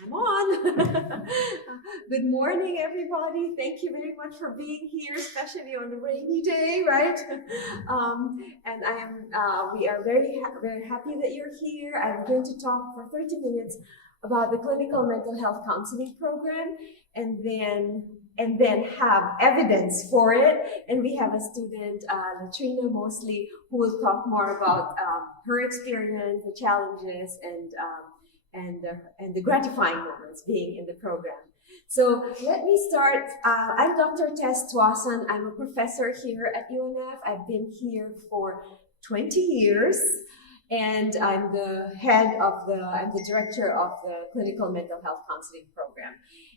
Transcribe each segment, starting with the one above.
I'm on. Good morning, everybody. Thank you very much for being here, especially on a rainy day, right? And we are very happy that you're here. I'm going to talk for 30 minutes about the clinical mental health counseling program, and then have evidence for it. And we have a student, Latrina Mosley, who will talk more about her experience, the challenges, and the gratifying moments being in the program. So let me start. I'm Dr. Tess Twason. I'm a professor here at UNF. I've been here for 20 years, and I'm the director of the clinical mental health counseling program.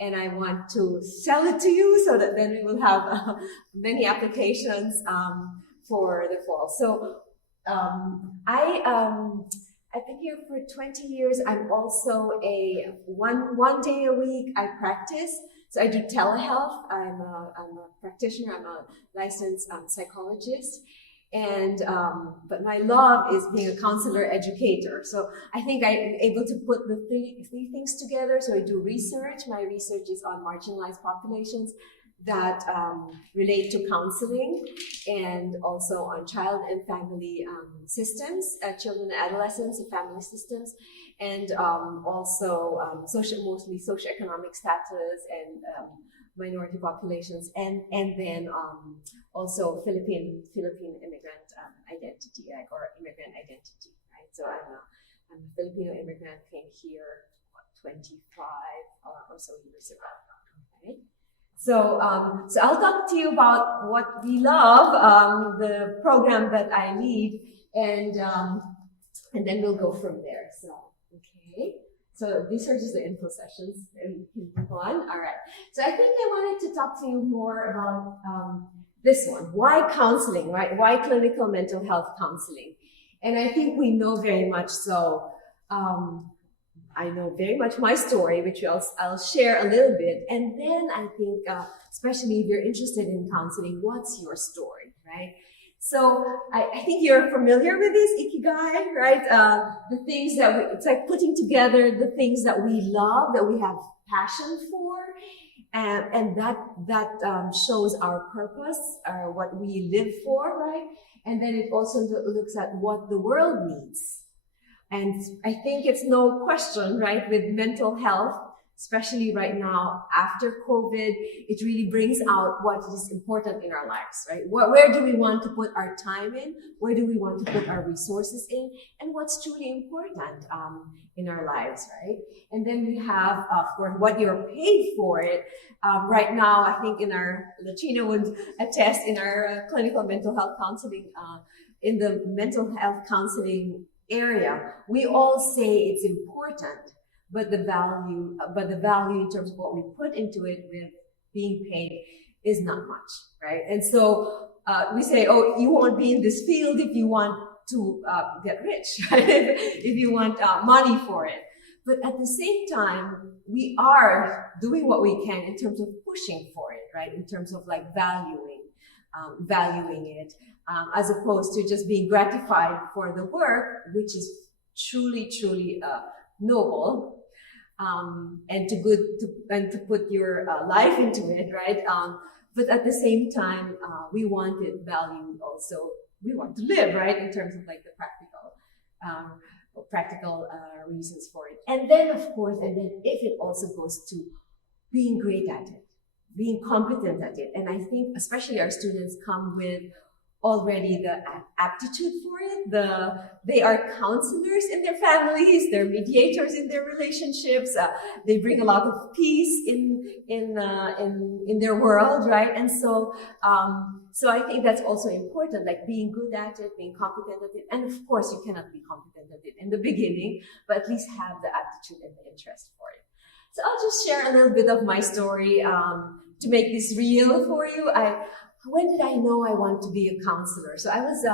And I want to sell it to you so that then we will have many applications for the fall. So I've been here for 20 years. I'm also a one day a week I practice. So I do telehealth. I'm a practitioner. I'm a licensed psychologist. And but my love is being a counselor educator. So I think I'm able to put the three things together. So I do research. My research is on marginalized populations that relate to counseling, and also on child and family systems, children and adolescents and family systems, and also mostly socioeconomic status and minority populations, and then also Philippine immigrant identity, or immigrant identity, right? So I'm a Filipino immigrant, came here 25 or so years ago, right? So I'll talk to you about what we love, the program that I lead, and then we'll go from there. So, okay. So these are just the info sessions, and we can move on. All right. So I think I wanted to talk to you more about this one. Why counseling, right? Why clinical mental health counseling? And I think we know very much so. I know very much my story, which I'll share a little bit. And then I think, especially if you're interested in counseling, what's your story, right? So I think you're familiar with this ikigai, right? The things that it's like putting together the things that we love, that we have passion for, and that shows our purpose, what we live for, right? And then it also looks at what the world needs. And I think it's no question, right, with mental health, especially right now after COVID, it really brings out what is important in our lives, right? Where do we want to put our time in? Where do we want to put our resources in? And what's truly important in our lives, right? And then we have, of course, what you're paid for it. Right now, I think Latrina would attest, in our clinical mental health counseling, in the mental health counseling area, we all say it's important, but the value in terms of what we put into it with being paid is not much, right? And so we say, oh, you won't be in this field if you want to get rich, right? If you want money for it. But at the same time, we are doing what we can in terms of pushing for it, right? In terms of like valuing it, as opposed to just being gratified for the work, which is truly noble, and to put your life into it, right? But at the same time, we want it valued also. We want to live, right, in terms of like the practical reasons for it. And then, of course, if it also goes to being great at it, being competent at it. And I think especially our students come with already the aptitude for it. They are counselors in their families, they're mediators in their relationships. They bring a lot of peace in their world, right? And so I think that's also important, like being good at it, being competent at it. And of course, you cannot be competent at it in the beginning, but at least have the aptitude and the interest for it. So I'll just share a little bit of my story to make this real for you. When did I know I want to be a counselor? So I was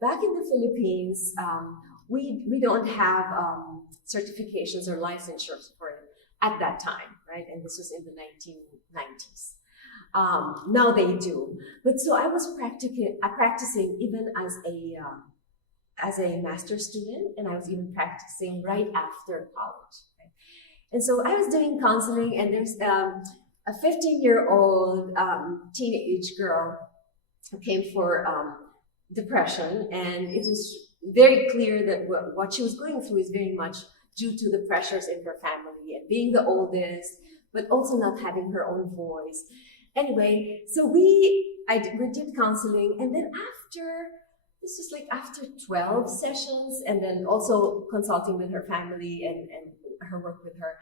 back in the Philippines. We don't have certifications or licensures for it at that time, right? And this was in the 1990s. Now they do. But so I was practicing even as a master's student, and I was even practicing right after college. And so I was doing counseling, and there's a 15-year-old teenage girl who came for depression, and it was very clear that what she was going through is very much due to the pressures in her family and being the oldest, but also not having her own voice. Anyway, so we did counseling, and then this was like after 12 sessions, and then also consulting with her family and her work with her,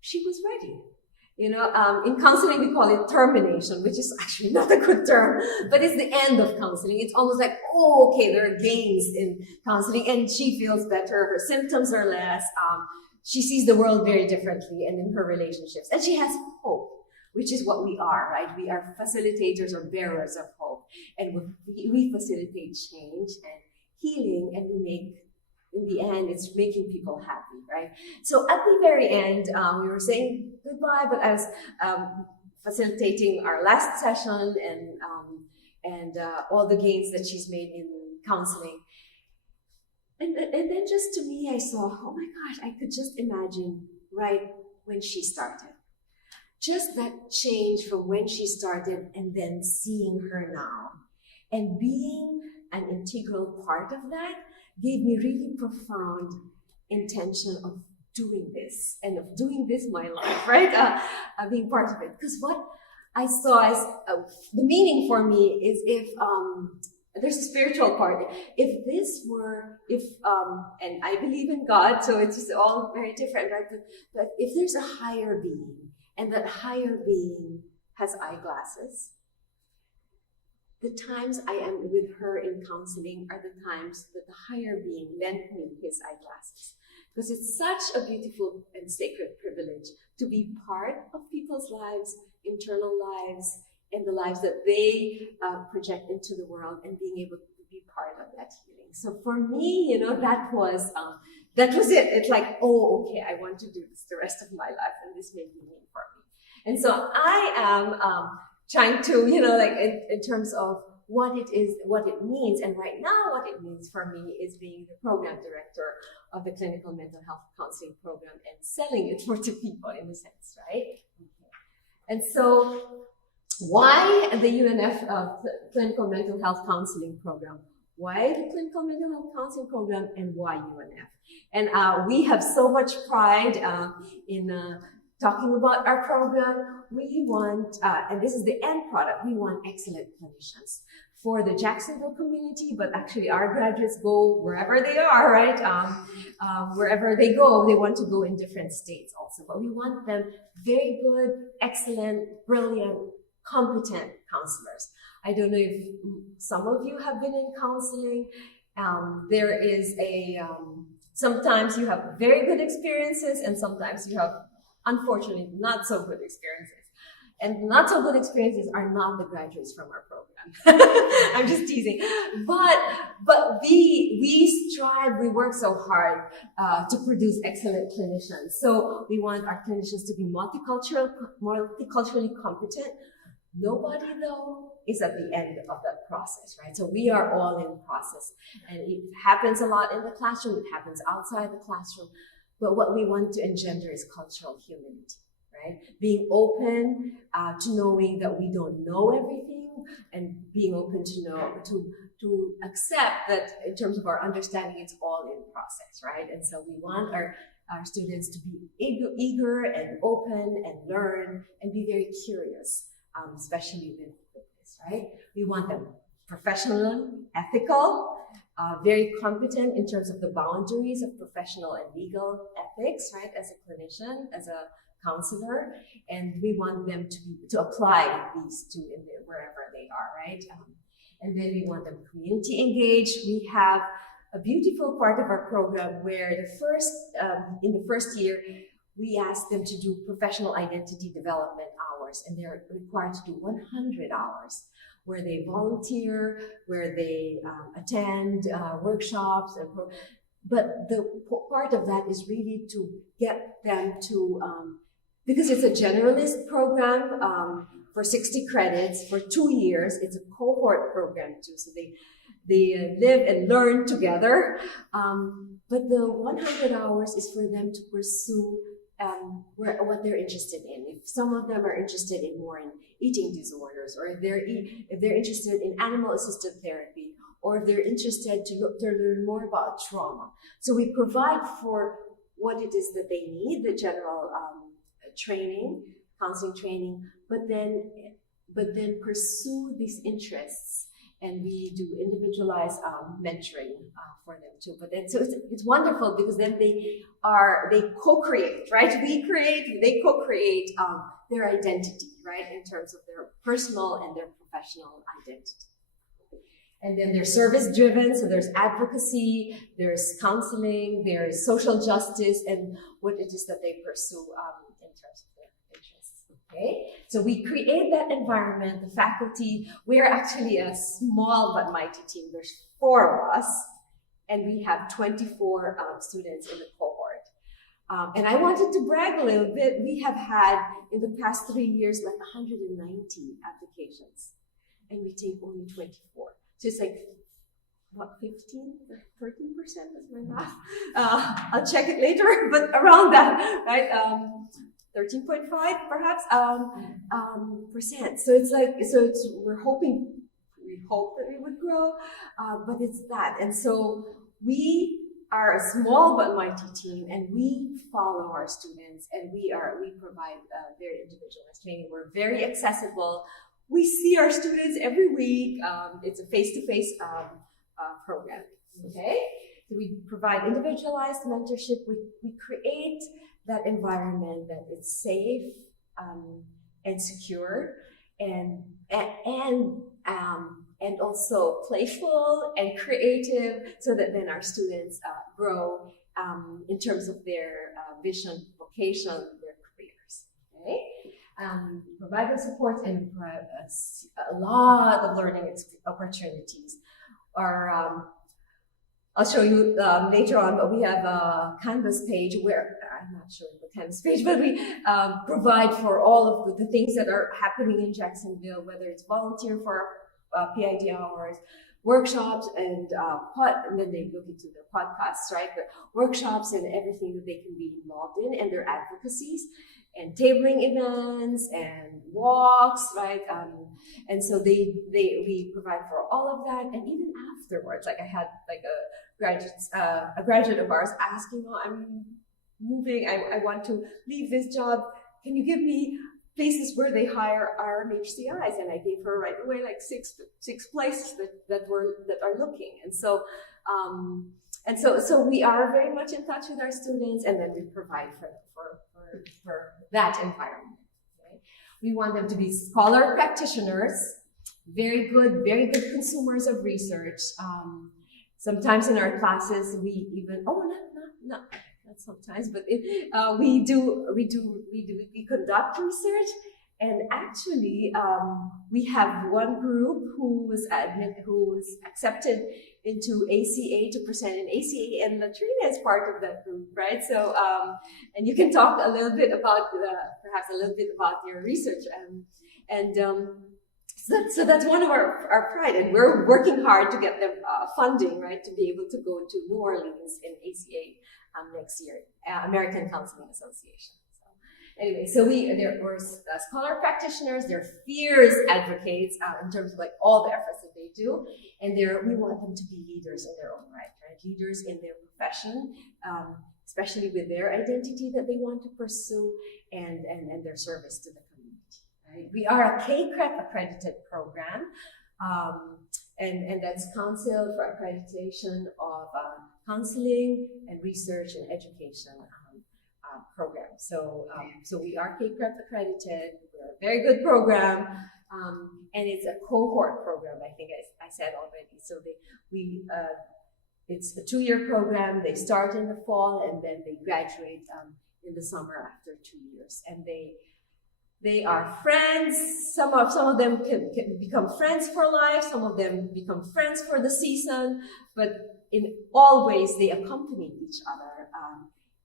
she was ready. You know, in counseling, we call it termination, which is actually not a good term, but it's the end of counseling. It's almost like, oh, okay, there are gains in counseling, and she feels better. Her symptoms are less. She sees the world very differently, and in her relationships. And she has hope, which is what we are, right? We are facilitators or bearers of hope. And we facilitate change and healing, and we make, in the end, it's making people happy, right? So at the very end, we were saying goodbye, but I was facilitating our last session and all the gains that she's made in counseling. And then just to me, I saw, oh my gosh, I could just imagine right when she started. Just that change from when she started and then seeing her now. And being an integral part of that gave me really profound intention of doing this and of doing this my life, right? Being part of it. Because what I saw as the meaning for me is if there's a spiritual part. If this were, and I believe in God, so it's just all very different, right? But if there's a higher being, and that higher being has eyeglasses, the times I am with her in counseling are the times that the higher being lent me his eyeglasses. Because it's such a beautiful and sacred privilege to be part of people's lives, internal lives, and the lives that they project into the world, and being able to be part of that healing. So for me, you know, that was it. It's like, oh, okay, I want to do this the rest of my life, and this made meaning for me. And so I am trying to, you know, like in terms of what it is, what it means. And right now, what it means for me is being the program director of the clinical mental health counseling program and selling it to people in a sense, right? Okay. And so why the UNF clinical mental health counseling program? Why the clinical mental health counseling program, and why UNF? And we have so much pride in talking about our program. We want, and this is the end product, we want excellent clinicians for the Jacksonville community, but actually our graduates go wherever they are, right? Wherever they go, they want to go in different states also, but we want them very good, excellent, brilliant, competent counselors. I don't know if some of you have been in counseling. There is sometimes you have very good experiences, and sometimes you have, unfortunately, not so good experiences. And not so good experiences are not the graduates from our program. I'm just teasing. But we strive, we work so hard to produce excellent clinicians. So we want our clinicians to be multiculturally competent. Nobody, though, is at the end of that process, right? So we are all in process. And it happens a lot in the classroom. It happens outside the classroom. But what we want to engender is cultural humility, right? Being open to knowing that we don't know everything, and being open to accept that in terms of our understanding, it's all in process, right? And so we want our students to be eager and open and learn and be very curious, especially with this, right? We want them professional, ethical, very competent in terms of the boundaries of professional and legal ethics, right? As a clinician, as a counselor, and we want them to apply these to wherever they are, right? And then we want them community engaged. We have a beautiful part of our program where in the first year, we ask them to do professional identity development hours, and they're required to do 100 hours, where they volunteer, where they attend workshops. But the part of that is really to get them to, because it's a generalist program for 60 credits for 2 years. It's a cohort program too, so they live and learn together. But the 100 hours is for them to pursue what they're interested in. If some of them are interested in more in eating disorders, or if they're interested in animal-assisted therapy, or if they're interested to learn more about trauma. So we provide for what it is that they need, the general training, counseling training, but then pursue these interests. And we do individualized mentoring for them too. But then, so it's wonderful, because then they co-create, right? We create, they co-create their identity, right? In terms of their personal and their professional identity. And then they're service driven, so there's advocacy, there's counseling, there's social justice, and what it is that they pursue in terms of their interests. Okay, so we create that environment. The faculty, we are actually a small but mighty team. There's 4 of us, and we have 24 students in the cohort. And I wanted to brag a little bit. We have had, in the past 3 years, like 190 applications, and we take only 24. So it's like, what, 15, 13% is my math? I'll check it later, but around that, right? 13.5 perhaps percent. So it's like, we hope that we would grow, but it's that. And so we are a small but mighty team, and we follow our students, and we provide very individualized training. We're very accessible. We see our students every week. It's a face-to-face program, okay? So we provide individualized mentorship. We create that environment that is safe and secure, and also playful and creative, so that then our students grow in terms of their vision, vocation, their careers, okay? Provide the support and provide a lot of learning opportunities. I'll show you later on, but we have a Canvas page where, I'm not showing the Canvas page, but we provide for all of the things that are happening in Jacksonville, whether it's volunteer for PID hours, workshops, and then they look into the podcasts, right? The workshops and everything that they can be involved in, and their advocacies, and tabling events and walks, right? And so we provide for all of that, and even afterwards, like I had like a graduate of ours asking, "Oh, I'm moving. I want to leave this job. Can you give me places where they hire RMHCIs?" And I gave her right away like six places that are looking. And so we are very much in touch with our students, and then we provide for that environment. Okay? We want them to be scholar practitioners, very good consumers of research. Sometimes in our classes, we even not sometimes, but we conduct research. And actually, we have one group who was accepted into ACA to present in ACA, and Latrina is part of that group, right? So, and you can talk a little bit about your research, so that's one of our pride, and we're working hard to get them funding, right, to be able to go to New Orleans in ACA next year, American Counseling Association. Anyway, so we're scholar practitioners, they're fierce advocates in terms of like all the efforts that they do, and we want them to be leaders in their own right? Leaders in their profession, especially with their identity that they want to pursue, and their service to the community. Right? We are a KCREP accredited program, and that's Council for Accreditation of Counseling and Research and Education program. So we are KCREP accredited. We're a very good program, and it's a cohort program. I think I said already. So it's a 2-year program. They start in the fall, and then they graduate in the summer after 2 years. And they are friends. Some of them can become friends for life. Some of them become friends for the season. But in all ways, they accompany each other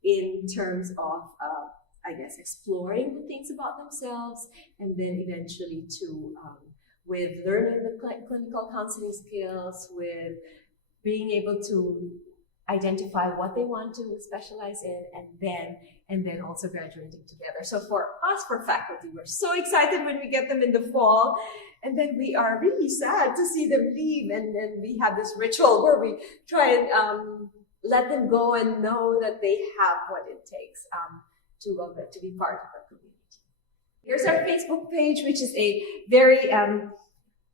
in terms of, I guess, exploring the things about themselves, and then eventually with learning the clinical counseling skills, with being able to identify what they want to specialize in, and then also graduating together. So for us, for faculty, we're so excited when we get them in the fall, and then we are really sad to see them leave. And then we have this ritual where we try and let them go and know that they have what it takes to be part of our community. Here's our Facebook page, which is a very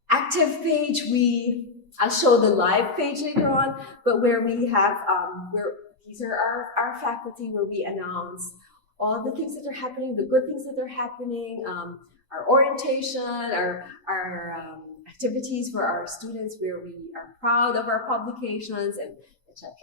active page. I'll show the live page later on, but where we have, these are our faculty, where we announce all the things that are happening, the good things that are happening, our orientation, our activities for our students, where we are proud of our publications, and etc.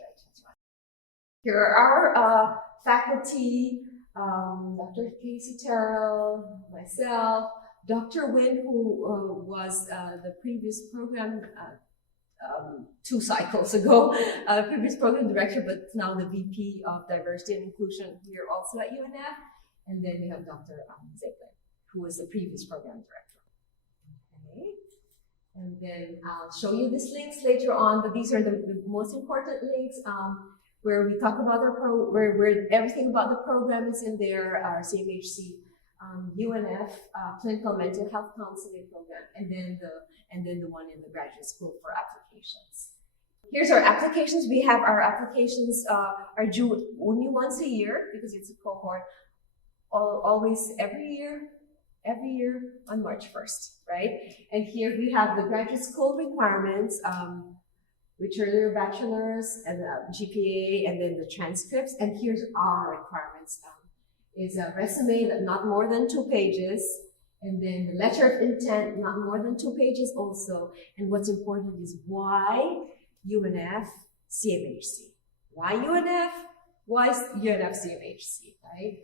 Here are our faculty, Dr. Casey Terrell, myself, Dr. Wynn, who was the previous program 2 cycles ago, previous program director, but now the VP of Diversity and Inclusion here also at UNF. And then we have Dr. Ziegler, who was the previous program director. Okay. And then I'll show you these links later on, but these are the most important links where we talk about where everything about the program is in there, our CMHC, UNF, Clinical Mental Health Counseling Program, and then the one in the graduate school for applications. Here's our applications. We have our applications are due only once a year because it's a cohort, always every year on March 1st, right? And here we have the graduate school requirements, which are your bachelor's and GPA, and then the transcripts. And here's our requirements. Is a resume that not more than 2 pages, and then the letter of intent, not more than 2 pages also. And what's important is why UNF CMHC. Why UNF? Why UNF CMHC, right?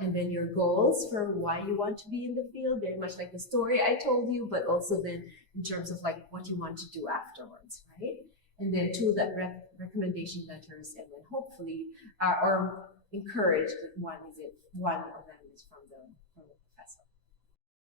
And then your goals for why you want to be in the field, very much like the story I told you, but also then in terms of like what you want to do afterwards, right? And then 2 that recommendation letters, and then hopefully or encourage that one of them is from the